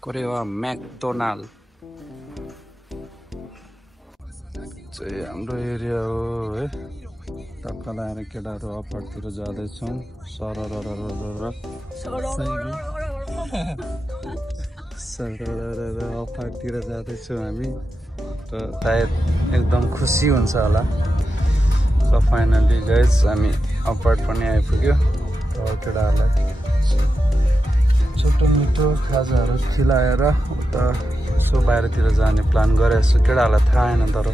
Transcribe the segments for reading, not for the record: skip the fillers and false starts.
कोरेवा McDonald चाहिँ हाम्रो area हो है। टक्क लाएर केटाहरू अपार्टतिर जाँदैछौँ। अपार्टतिर जाँदैछौँ हामी र सायद एकदम खुसी हुन्छ होला। सो फाइनली गाइज हामी अपार्ट पनि आइपुग्यो र केटाहरूलाई छोटो मिठो खाजाहरू खिलाएर उता यसो बाहिरतिर जाने प्लान गरेको छु। केटाहरूलाई थाहा छैन तर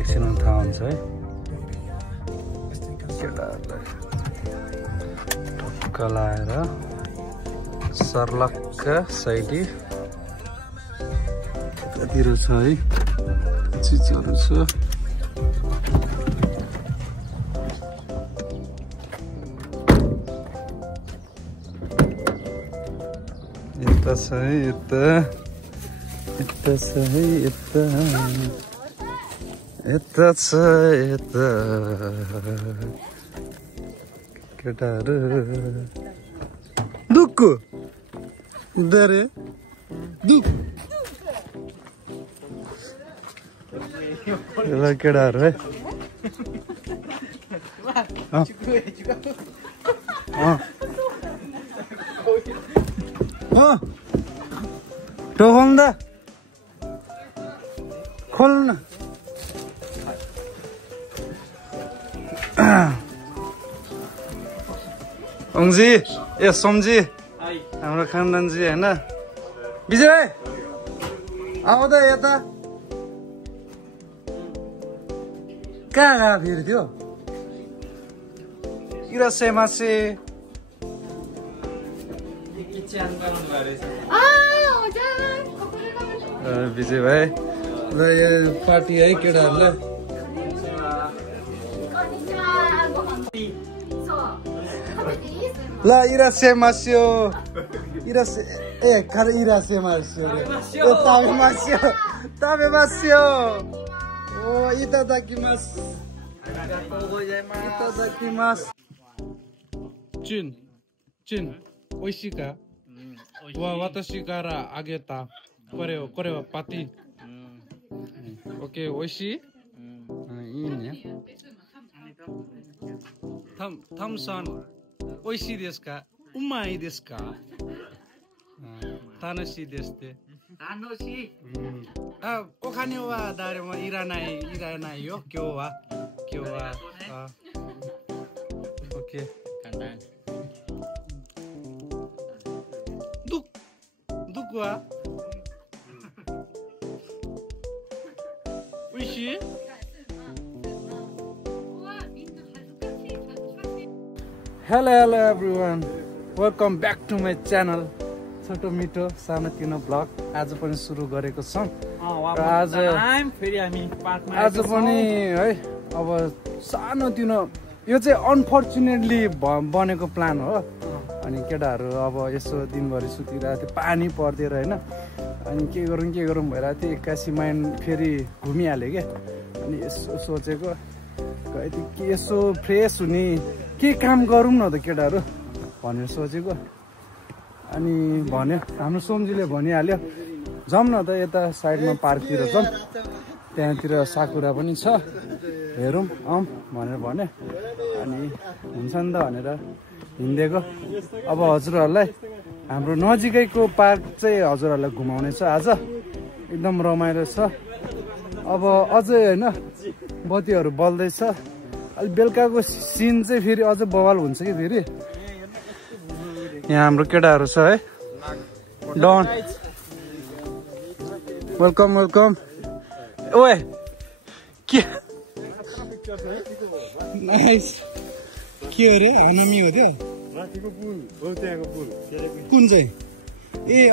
एकछिनमा थाहा हुन्छ है। केटाहरूलाई टक्क लाएर सर्लक्क साइडी कतातिर छ है चिजहरू छ। यता छ है यता छ है यता छ यता केटाहरू दुःखको इधर दुःख यसलाई केटाहरू है खोल्नु त खोल्नु न। ओङजी ए सोमजी हाम्रो खानदानजी होइन। विजय आऊ त यता कहाँ गएको फेरि त्यो इरासेमासे विजय भाइ ल यो पार्टी है केटाहरूलाई। ल इरासेमास्यो इरासे ए खाली इरासेमास्यो ताबेमास्यो ओ इतादाकिमासु इतादाकिमासु चुन चुन ओइशिका वा वाताशीからあげたこれはパティオッケー美味しいいいねタムさん美味しいですかうまいですか楽しいですって楽しいあお金は誰もいらないよ今日はオッケー簡単どこは美味しいHello everyone, welcome back to my channel. छोटो मिठो सानोतिनो ब्लग आज पनि सुरु गरेको छौँ। आज पनि है अब सानोतिनो यो चाहिँ अनफर्चुनेटली बनेको प्लान हो। अनि केटाहरू अब यसो दिनभरि सुतिरहेको थियो पानी पर्दैन होइन। अनि के गरौँ भइरहेको थियो एक्कासी माइन्ड फेरि घुमिहाल्यो क्या। अनि यसो सोचेको के यसो फ्रेस हुने के काम गरौँ न त केटाहरू भनेर सोचेको। अनि भन्यो हाम्रो सोमजीले भनिहाल्यो जाउँ न त यता साइडमा पार्कतिर जाउँ त्यहाँतिर साकुरा पनि छ हेरौँ आउँ भनेर भन्यो। अनि हुन्छ नि त भनेर हिँडेको। अब हजुरहरूलाई हाम्रो नजिकैको पार्क चाहिँ हजुरहरूलाई घुमाउने छ आज एकदम रमाइलो छ। अब अझै होइन बत्तीहरू बल्दैछ अलि बेलुकाको सिन चाहिँ फेरि अझ बवाल हुन्छ कि फेरि। यहाँ हाम्रो केटाहरू छ है डन वेलकम ओए के नाइस के अरे हनमी हो त्यो कुन चाहिँ ए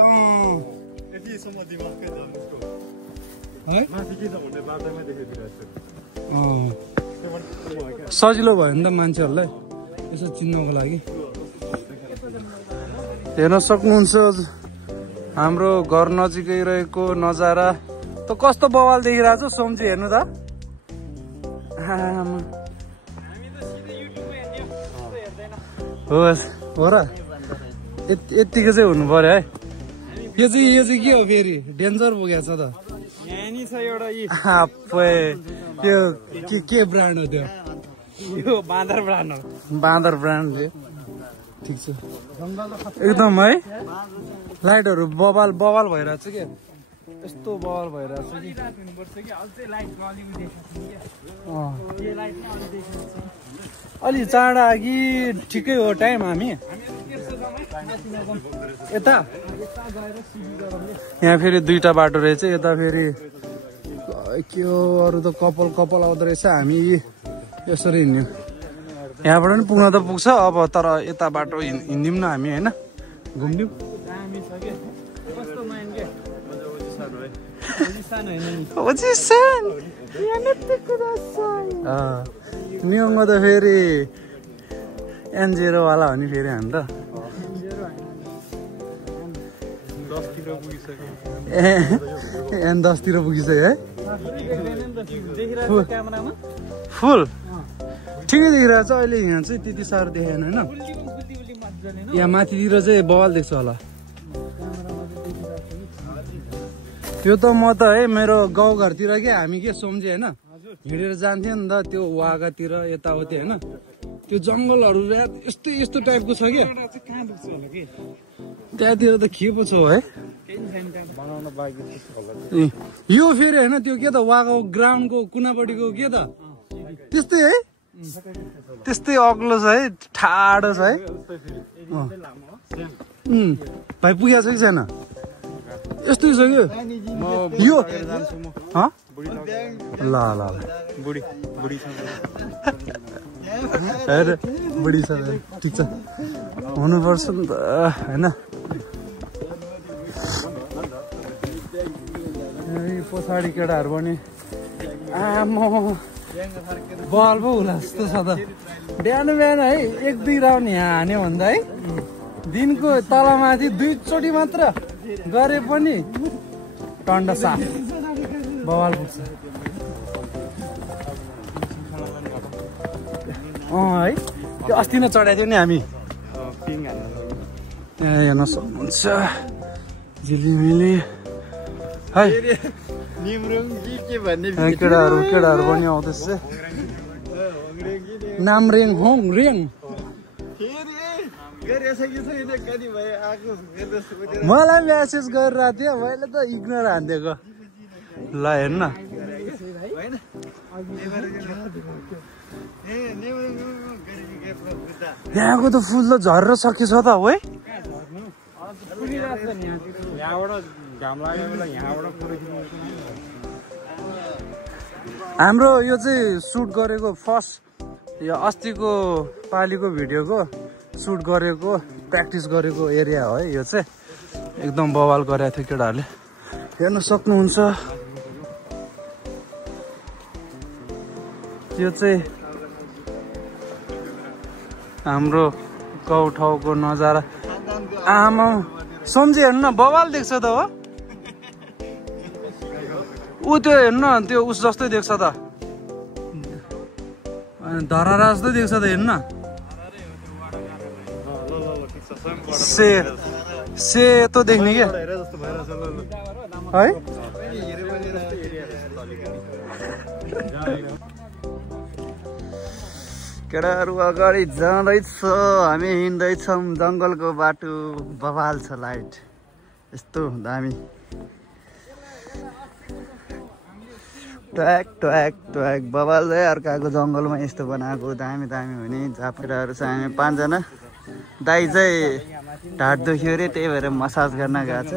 सजिलो भयो नि त मान्छेहरूलाई यसो चिन्नको लागि। हेर्न सक्नुहुन्छ हाम्रो घर नजिकै रहेको नजारा त कस्तो बवाल देखिरहेको छ सोमजी हेर्नु त। होस् हो र यतिको चाहिँ हुनु पर्यो है यो चाहिँ के हो फेरि डेन्जर पुगेको छ त यहाँ नि छ एउटा यो के ब्रान्ड हो त्यो यो बाँदर ब्रान्ड हो बाँदर ब्रान्ड ठिक छ एकदम है लाइटहरू बवाल भइरहेको छ के यस्तो बवाल भइरहेको छ अलि चाँडा कि ठिकै हो टाइम हामी यता यहाँ फेरि दुईटा बाटो रहेछ यता फेरि के हो अरू त कपाल आउँदो रहेछ हामी यसरी हिँड्यौँ यहाँबाट पनि पुग्न त पुग्छ अब तर यता बाटो हिँड्यौँ न हामी होइन घुम्यौँ न्युङमा त फेरि N0वाला हो नि फेरि हामी त N10 तिर पुगिसक्यो है फुल ठिकै देखिरहेको छ अहिले यहाँ चाहिँ त्यति साह्रो देखेन होइन यहाँ माथितिर चाहिँ बवाल देख्छ होला त्यो त म त है मेरो गाउँघरतिर के हामी के सम्झे होइन हिँडेर जान्थ्यो नि त त्यो वागातिर यताउति होइन त्यो जङ्गलहरू यस्तो टाइपको छ कि त्यहाँतिर त के पो छ है यो फेरि होइन त्यो के त वागा ग्राउन्डको कुनापट्टिको के त त्यस्तै है त्यस्तै अग्लो छ है ठाडो छ है भाइ पुगेको छ कि छैन यस्तै छ कि यो ल बुढी छ ठिक छ हुनुपर्छ नि त होइन पछाडि केटाहरू पनि आमा बल पो होला जस्तो छ त बिहान है 1-2 राउन्ड यहाँ हान्यो भन्दा है दिनको तलमाथि 2 चोटि मात्र गरे पनि टन्ड साफ बवाल पुग्छ है त्यो अस्ति नै चढाएको थियो नि हामी हेर्न सक्नुहुन्छ झिलिमिली है केटाहरू पनि आउँदैछ नामरेङ होङ रेङ मलाई म्यासेज गरिरहेको थियो मैले त इग्नोर हानिदिएको ल हेर्न यहाँको त फुल त झरेर सकेछ त है हाम्रो यो चाहिँ सुट गरेको फर्स्ट यो अस्तिको पालिको भिडियोको सुट गरेको प्र्याक्टिस गरेको एरिया हो है यो चाहिँ एकदम बवाल गरेको थियो केटाहरूले हेर्न सक्नुहुन्छ यो चाहिँ हाम्रो गाउँठाउँको नजारा आमा सम्झे हेर्नु न बवाल देख्छ त हो ऊ त्यो हेर्नु न त्यो उस जस्तै देख्छ त धरारा जस्तै देख्छ त हेर्नु न सेतो देख्ने क्या है केटाहरू अगाडि जाँदैछ हामी हिँड्दैछौँ जङ्गलको बाटो बवाल छ लाइट यस्तो दामी ट्याक ट्याक ट्याक बवाल चाहिँ अर्काको जङ्गलमा यस्तो बनाएको दामी हुने झापकेटाहरू छ हामी 5 जना दाइ चाहिँ ढाड दुख्यो अरे त्यही भएर मसाज गर्न गएको छ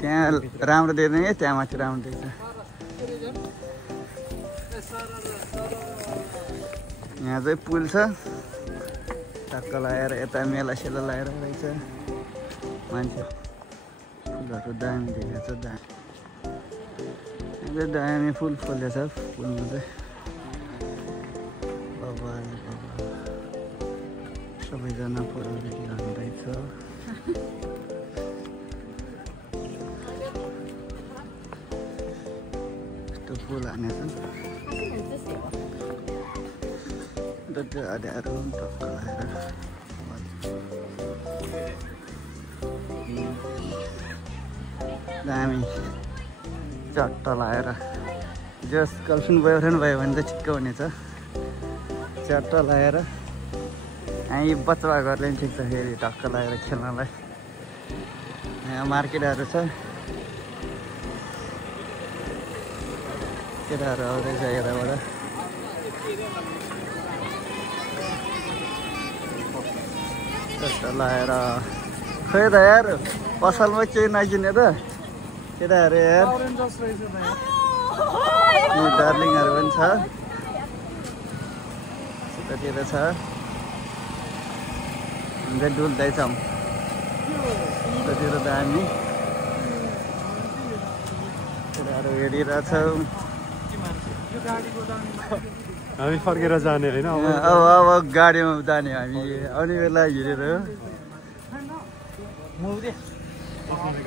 त्यहाँ राम्रो देख्दैन क्या त्यहाँ माथि राम्रो देख्छ यहाँ चाहिँ पुल छ टक्क लगाएर यता मेला सेला लगाएर रहेछ मान्छे फुलहरू दामी देखेको छ दामी फुल फुलेछ फुलमा चाहिँ सबैजना फोटो भिडियो हान्दैछ यस्तो फुल हानेछ झारहरू टक्क लगाएर दामी चट्ट लगाएर जस गर्लफ्रेन्ड बोयफ्रेन्ड भयो भने त ठिक्क हुनेछ चट्ट लगाएर हामी बच्चा घरले पनि ठिक छ फेरि टक्क लगाएर खेल्नलाई यहाँ मार्केटहरू छ केटाहरू आउँदैछ यताबाट चट्ट लगाएर खोइ त यार पसलमा केही नकिने त केटाहरू यार डार्लिङहरू पनि छ त्यतातिर छ हामीले डुल्दैछौँ त्यतातिर दामी केटाहरू हेरिरहेछौँ हामी फर्केर जाने होइन अब गाडीमा जाने हामी आउने बेला हिँडेर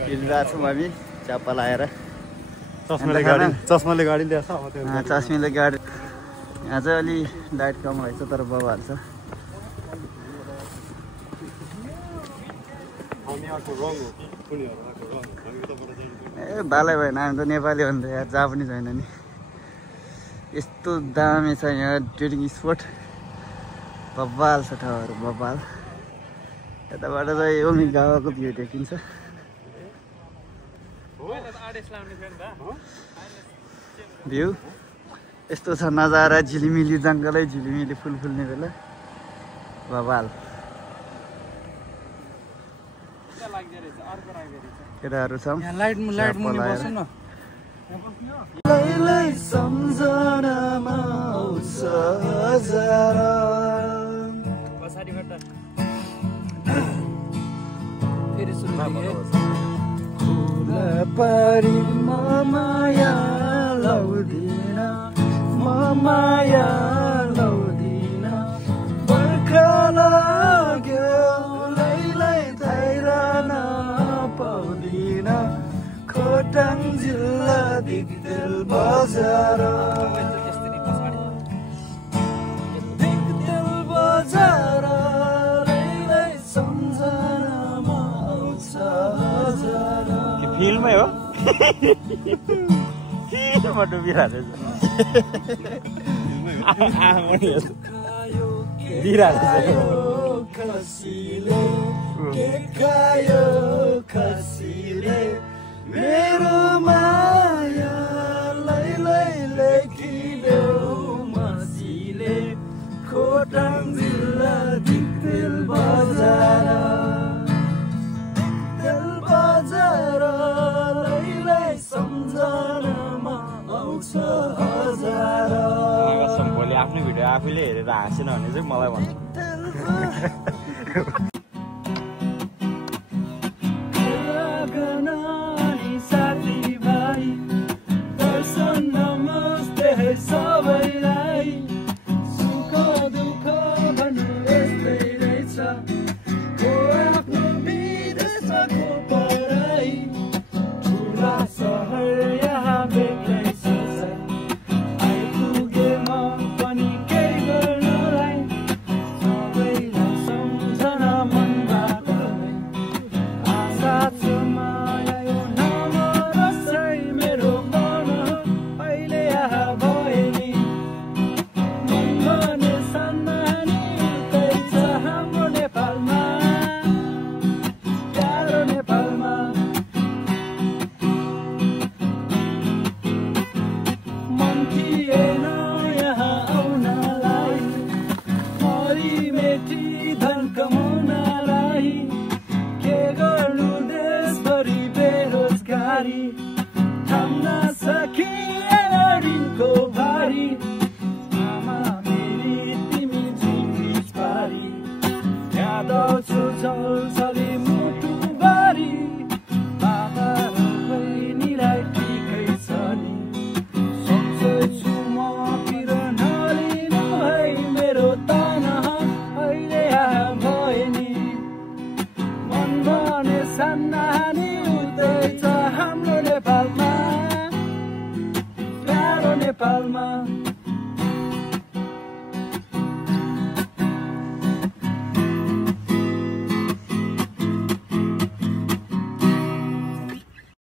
हिँडिरहेछौँ हामी चाप्पा लगाएर चस्माले गाडी ल्याएछ चस्मीले गाडी यहाँ चाहिँ अलि लाइट कम रहेछ तर बबाहरू छ ए बालै भएन हामी त नेपाली हो नि त यहाँ जहाँ पनि छैन नि यस्तो दामी छ यहाँ ट्रेडिङ स्पोट बब्बाल छ ठाउँहरू बब्बाल यताबाट चाहिँ ओमी गाउँको भ्यू देखिन्छ भ्यू यस्तो छ नजारा झिलिमिली जङ्गलै झिलिमिली फुल फुल्ने बेला बब्बाल केटाहरू छ सम्झनामा आउँछ हजारा पारी माया लाउँदिन माया लाउँदिन बर्खा लाग्यो लैलै थाइरहन पाउँदिन खोटाङ जिल्ला दिगदेल बजार दिगदेल बजार लैलै सम्झनामा आउँछ हजारा फिल्ममै हो म डुबिरहेको मेरो माया लैलै लेखिदेऊ मसीले खोटाङ जिल्ला दिगदेल बजार दिगदेल बजार लैलै सम्झनामा आउँछ हजार भोलि आफ्नो भिडियो आफैले हेरेर हाँसेन भने चाहिँ मलाई भन्नु